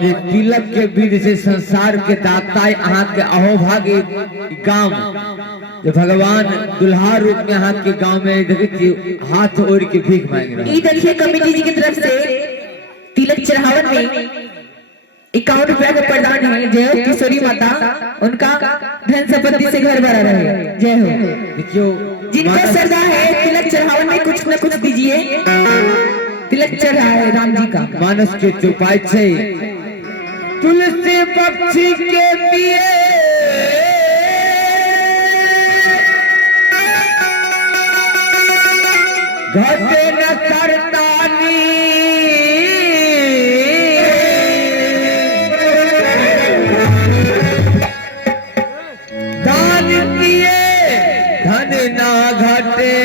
जे तिलक के विधि से संसार के दाता यहाँ के अहोभाग्य गांव जो भगवान दुल्हा रूप में यहाँ के गांव में देखिए हाथ ओढ़ के भीख मांग रहे हैं। देखिए कमेटी जी की तरफ से तिलक चढ़ावन में 51 रुपया का प्रदान है। जय हो किशोरी माता, उनका धन संपत्ति से घर भरा रहे। जय हो। देखियो जिनका श्रद्धा है तिलक चढ़ावन में कुछ न कुछ दीजिए। तिलक चढ़ाए राम जी का मानस के चौपाई छे तुलसी पक्षी के पिए घटे न सरतानी दान किए धन ना घटे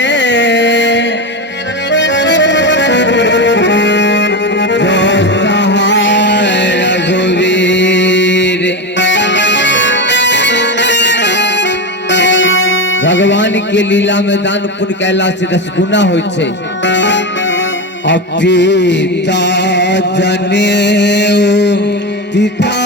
भगवान के लीला में दान पुण्य कैला से 10 गुना होय छे। अपिता जनेऊ तिथा